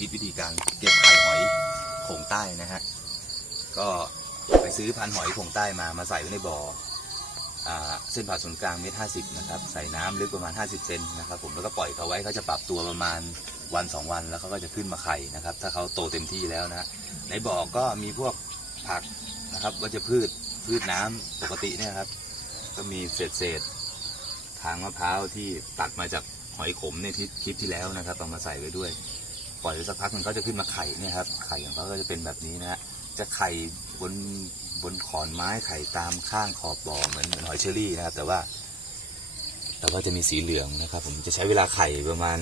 ธิตวิธีการเก็บไข่หอยโขงใต้นะฮะ ก็ไปซื้อพันหอยโขงใต้มามาใส่ไว้ในบ่ออเส้นผ่าศูนย์กลางเมตรห้าสิบนะครับใส่น้ำลึกประมาณ 50 เซนนะครับผมแล้วก็ปล่อยเขาไว้เขาจะปรับตัวประมาณวันสองวันแล้วเขาก็จะขึ้นมาไข่นะครับ ถ้าเขาโตเต็มที่แล้วนะในบ่อก็มีพวกผักนะครับวัชพืชพืชน้ำปกติเนี่ยครับ ก็มีเศษเศษทางมะพร้าวที่ตัดมาจากหอยขมในที่คลิปที่แล้วนะครับเอามาใส่ไว้ด้วย ปล่อยไว้สักพักมันก็จะขึ้นมาไข่เนี่ยครับไข่ของเขาก็จะเป็นแบบนี้นะฮะจะไข่บนบนขอนไม้ไข่ตามข้างขอบบ่อเหมือนเหมือนหอยเชอรี่นะครับ แต่ว่า แต่ว่าจะมีสีเหลืองนะครับ ผมจะใช้เวลาไข่ประมาณ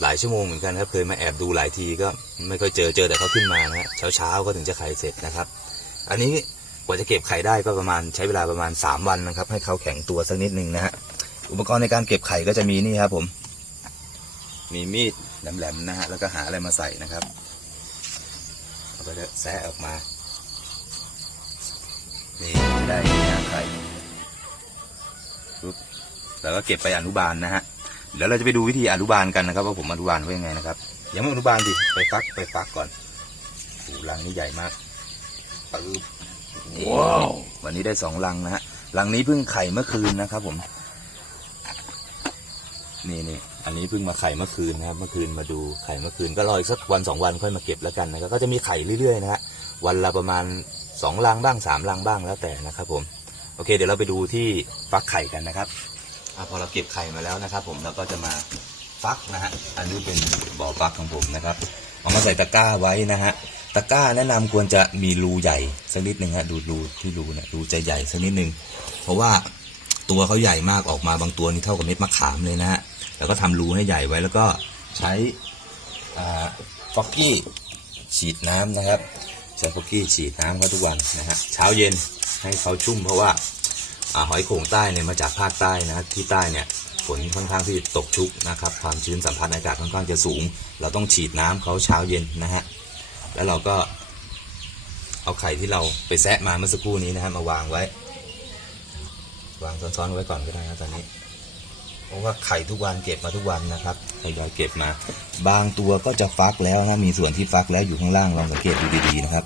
หลายชั่วโมงเหมือนกันครับเคยมาแอบดูหลายทีก็ไม่ค่อยเจอเจอแต่เขาขึ้นมานะฮะเช้าเช้าก็ถึงจะไข่เสร็จนะครับ อันนี้กว่าจะเก็บไข่ได้ก็ประมาณใช้เวลาประมาณ 3 วันนะครับ ให้เขาแข็งตัวสักนิดหนึ่งนะฮะอุปกรณ์ในการเก็บไข่ก็จะมีนี่ครับผม มีมีดแหลมๆนะฮะ แล้วก็หาอะไรมาใส่นะครับเราก็จะแซะออกมา นี่ได้ยางไข่ปุ๊บแล้วก็เก็บไปอนุบาลนะฮะ เดี๋ยวเราจะไปดูวิธีอนุบาลกันนะครับว่าผมอนุบาลไว้ยังไงนะครับ ยังไม่อนุบาลดิไปฟักไปฟักก่อนโอ้โหรังนี้ใหญ่มากปึ๊บนี่ว้าว วันนี้ได้สองรังนะฮะรังนี้เพิ่งไข่เมื่อคืนนะครับผม นี่นี่อันนี้เพิ่งมาไข่เมื่อคืนนะครับ เมื่อคืนมาดูไข่เมื่อคืนก็รออีกสักวันสองวันค่อยมาเก็บแล้วกันนะครับ ก็จะมีไข่เรื่อยๆนะฮะวันละประมาณสองรังบ้างสามรังบ้างแล้วแต่นะครับ ผม โอเค เดี๋ยวเราไปดูที่ฟักไข่กันนะครับอพอเราเก็บไข่มาแล้วนะครับ ผมเราก็จะมาฟักนะฮะ อันนี้เป็นบ่อฟักของผมนะครับ เอามาใส่ตะกร้าไว้นะฮะ ตะกร้าแนะนำควรจะมีรูใหญ่สักนิดหนึ่งฮะ ดูรูที่รูเนี่ยรูจะใหญ่สักนิดหนึ่งเพราะว่าตัวเขาใหญ่มากออกมาบางตัวนี่เท่ากับเม็ดมะขามเลยนะฮะ แล้วก็ทำรูให้ใหญ่ไว้แล้วก็ใช้ฟอกกี้ฉีดน้ำนะครับใช้ฟอกกี้ฉีดน้ำเขาทุกวันนะฮะเช้าเย็นให้เขาชุ่มเพราะว่าอหอยโข่งใต้เนี่ยมาจากภาคใต้นะที่ใต้เนี่ยฝนค่อนข้างที่จะตกชุกนะครับความชื้นสัมพันธ์อากาศค่อนข้างจะสูง เราต้องฉีดน้ำเขาเช้าเย็นนะฮะแล้วเราก็เอาไข่ที่เราไปแซะมาเมื่อสักครู่นี้นะฮะมาวางไว้ วางซ้อนๆไว้ก่อนก็ได้นะตอนนี้ เพราะว่าไข่ทุกวันเก็บมาทุกวันนะครับทยอยเก็บมา บางตัวก็จะฟักแล้วนะมีส่วนที่ฟักแล้วอยู่ข้างล่างลองสังเกตดูดีๆนะครับ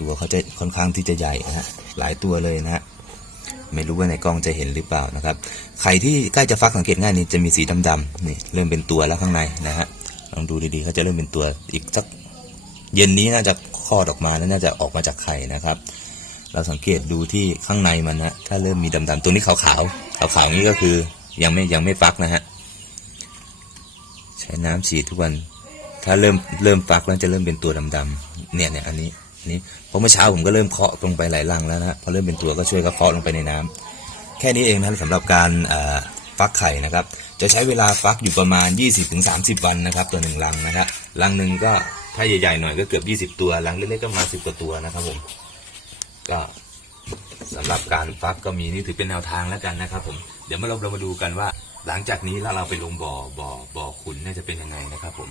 ตัวเขาจะค่อนข้างที่จะใหญ่นะฮะหลายตัวเลยนะฮะไม่รู้ว่าในกล้องจะเห็นหรือเปล่านะครับ ไข่ที่ใกล้จะฟักสังเกตง่ายนี่จะมีสีดำๆนี่เริ่มเป็นตัวแล้วข้างในนะฮะลองดูดีๆเขาจะเริ่มเป็นตัวอีกสักเย็นนี้น่าจะคลอดออกมาแล้วน่าจะออกมาจากไข่นะครับ เราสังเกตดูที่ข้างในมันนะถ้าเริ่มมีดำๆตัวนี้ขาวๆขาวๆนี้ก็คือ ยังไม่ยังไม่ฟักนะฮะ ใช้น้ำฉีดทุกวัน ถ้าเริ่มเริ่มฟักแล้วจะเริ่มเป็นตัวดำๆเนี่ยเนี่ยอันนี้นี้เพราะเมื่อเช้าผมก็เริ่มเคาะลงไปหลายรังแล้วนะฮะพอเริ่มเป็นตัวก็ช่วยก็เคาะลงไปในน้ำแค่นี้เองนะสำหรับการฟักไข่นะครับ จะใช้เวลาฟักอยู่ประมาณ 20-30 วันนะครับตัวหนึ่งรังนะครับรังหนึ่งก็ถ้าใหญ่ๆหน่อยก็เกือบ 20 ตัวรังเล็กๆก็มา 10 กว่าตัวนะครับผมก็ สำหรับการฟักก็มีนี่ถือเป็นแนวทางแล้วกันนะครับ ผมเดี๋ยวมาเราเรามาดูกันว่า หลังจากนี้แล้วเราไปลงบ่อบ่อบ่อขุนเนี่ยจะเป็นยังไงนะครับผม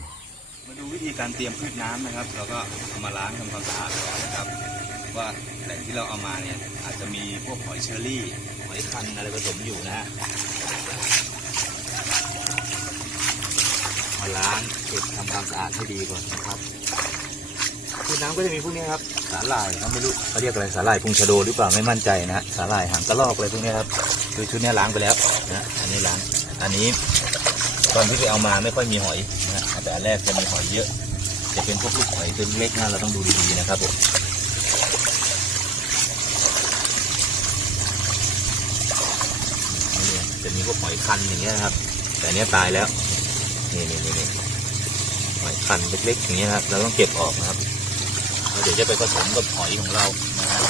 มาดูวิธีการเตรียมพืชน้ำนะครับ เราก็เอามาล้างทำความสะอาดก่อนนะครับ ว่าแหล่งที่เราเอามาเนี่ยอาจจะมีพวกหอยเชอรี่หอยคันอะไรผสมอยู่นะฮะมาล้างเก็บทำความสะอาดให้ดีก่อนนะครับ พืชน้ำก็จะมีพวกนี้ครับสาหร่ายเขาไม่รู้เขาเรียกอะไรสาหร่ายพุงชะโดหรือเปล่าไม่มั่นใจนะฮะสาหร่ายหางกระรอกอะไรพวกนี้ครับคือชุดนี้ล้างไปแล้วนะอันนี้ล้าง อันนี้ ตอนที่ไปเอามาไม่ค่อยมีหอยนะแต่อันแรกจะมีหอยเยอะ จะเป็นพวกลูกหอยตัวเล็กนะเราต้องดูดีๆนะครับผมนี่จะมีพวกหอยคันอย่างเงี้ยครับ แต่อันเนี้ยตายแล้วนี่นี่นี่หอยคันเล็กๆอย่างเงี้ยครับเราต้องเก็บออกนะครับ เดี๋ยวจะไปผสมกับหอยของเรานะฮะ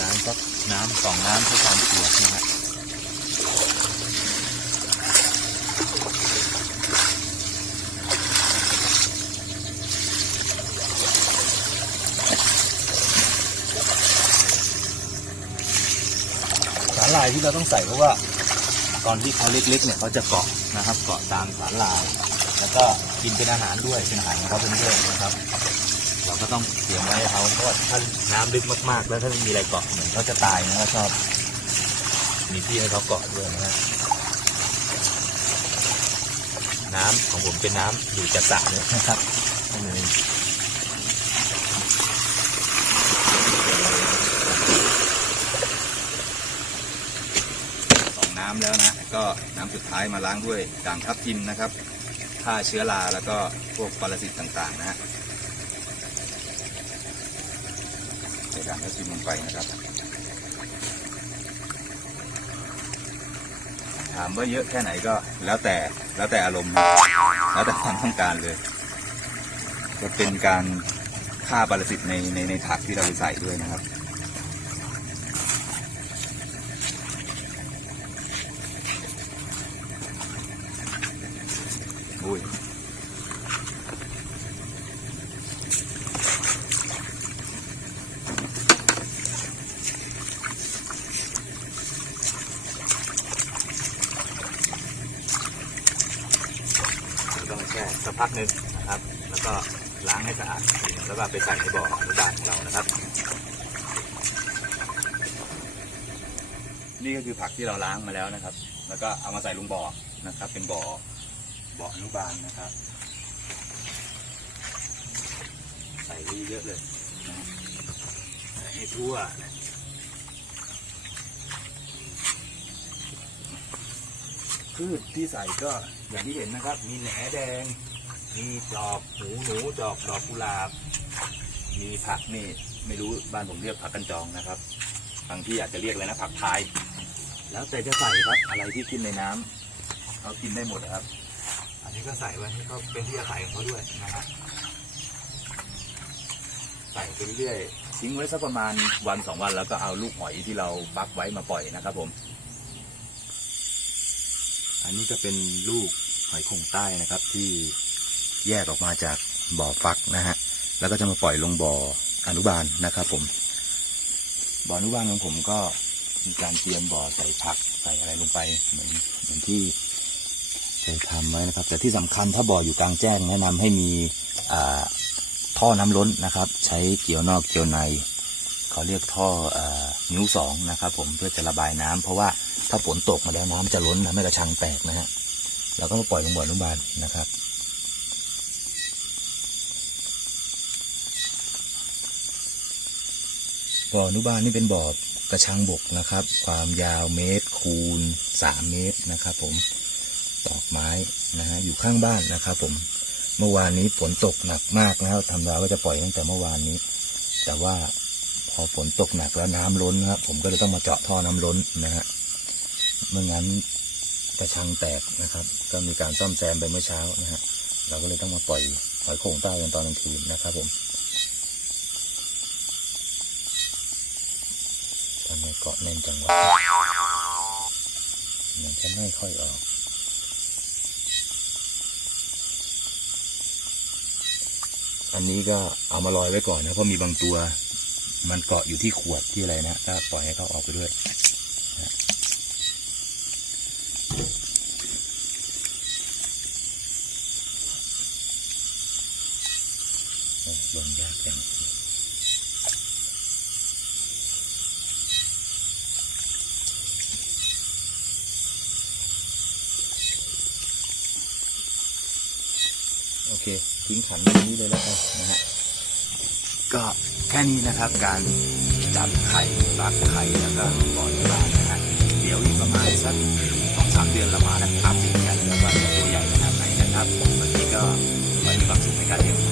ล้างสักน้ำสองน้ำเพื่อความเปียกนะฮะสาหร่ายที่เราต้องใส่เพราะว่า ตอนที่เขาเล็กๆเนี่ยเขาจะเกาะนะครับ เกาะตามสาหร่าย แล้วก็กินเป็นอาหารด้วยเป็นอาหารของเขาเป็นด้วยนะครับ เราก็ต้องเตรียมไว้ให้เขาเพราะว่าถ้าน้ำลึกมากๆ แล้วถ้าไม่มีอะไรเกาะเหมือนเขาจะตายนะชอบ มีที่ให้เขาเกาะด้วยนะฮะน้ำของผมเป็นน้ำดูดจากสระเลยนะครับสองน้ำแล้วนะ ก็น้ำสุดท้ายมาล้างด้วยด่างทับทิมนะครับ ฆ่าเชื้อราแล้วก็พวกปรสิตต่างๆนะฮะใส่ด่างทับทิมลงไปนะครับถามว่าเยอะแค่ไหนก็แล้วแต่แล้วแต่อารมณ์ แล้วแต่ความต้องการเลยก็เป็นการฆ่าปรสิตในในในถักที่เราไปใส่ด้วยนะครับ อุ้ยแล้วก็มาแช่ สักพักหนึ่งนะครับ แล้วก็ล้างให้สะอาดแล้วก็ไปใส่ในบ่ออนุบาลของเรานะครับ นี่ก็คือผักที่เราล้างมาแล้วนะครับ แล้วก็เอามาใส่ลงบ่อนะครับ เป็นบ่อบ่ออนุบาลนะครับ ใส่เยอะเลยใส่ให้ทั่วพืชที่ใส่ก็อย่างที่เห็นนะครับ มีแหนแดง มีดอกหูหนูดอกดอกกุหลาบ มีผักนี่ไม่รู้บ้านผมเรียกผักกันจองนะครับบางที่อาจจะเรียกอะไรนะผักพาย แล้วแต่จะใส่ครับอะไรที่กินในน้ำเขากินได้หมดนะครับ อันนี้ก็ใส่ไว้ให้เขาเป็นที่อาศัยของเขาด้วยนะครับใส่ไปเรื่อยทิ้งไว้สักประมาณวันสองวันแล้วก็เอาลูกหอยที่เราฟักไว้มาปล่อยนะครับผม อันนี้ก็เป็นลูกหอยโข่งใต้นะครับที่ แยกออกมาจากบ่อฟักนะฮะ แล้วก็จะมาปล่อยลงบ่ออนุบาลนะครับผม บ่ออนุบาลของผมก็มีการเตรียมบ่อใส่ผักใส่อะไรลงไปเหมือนเหมือนที่เคยทำไว้นะครับ แต่ที่สำคัญถ้าบ่ออยู่กลางแจ้งแนะนำให้มีท่อน้ำล้นนะครับ ใช้เกี่ยวนอกเกี่ยวในเขาเรียกท่ออนิ้วสองนะครับ ผมเพื่อจะระบายน้ำเพราะว่าถ้าฝนตกมาแล้วน้ำจะล้นนะไม่กระชังแตกนะฮะเราก็มาปล่อยลงบ่ออนุบาลนะครับ บ่อนุบาลนี่เป็นบ่อกระชังบกนะครับ ความยาวเมตร คูณสามเมตรนะครับ ผมตอกไม้นะฮะอยู่ข้างบ้านนะครับผมเมื่อวานนี้ฝนตกหนักมากนะครับทำราว่าจะปล่อยตั้งแต่เมื่อวานนี้ แต่ว่าพอฝนตกหนักแล้วน้ำล้นนะครับ ผมก็เลยต้องมาเจาะท่อน้ำล้นนะฮะเมื่องั้นกระชังแตกนะครับ ก็มีการซ่อมแซมไปเมื่อเช้านะฮะเราก็เลยต้องมาปล่อยหอยโข่งใต้กันตอนกลางคืนนะครับผมำไมเกาะแน่นจังวะมันจะไม่ค่อยออกอันนี้ก็เอามาลอยไว้ก่อนนะเพราะมีบางตัว มันเกาะอยู่ที่ขวดที่อะไรนะก็ปล่อยให้เขาออกไปด้วยโอ้ลงยากจัง เคทิ้งขันตรงนี้เลยแล้วกันนะฮะก็แค่นี้นะครับการจับไข่รักไข่แล้วก็ปล่อยปลานะฮะเดี๋ยวอีกประมาณสักสองสามเดือนเรามาอัปเดตกันแล้วว่าจะตัวใหญ่ขนาดไหนนะครับวันนี้ก็ไว้มีความสุขในการเลี้ยง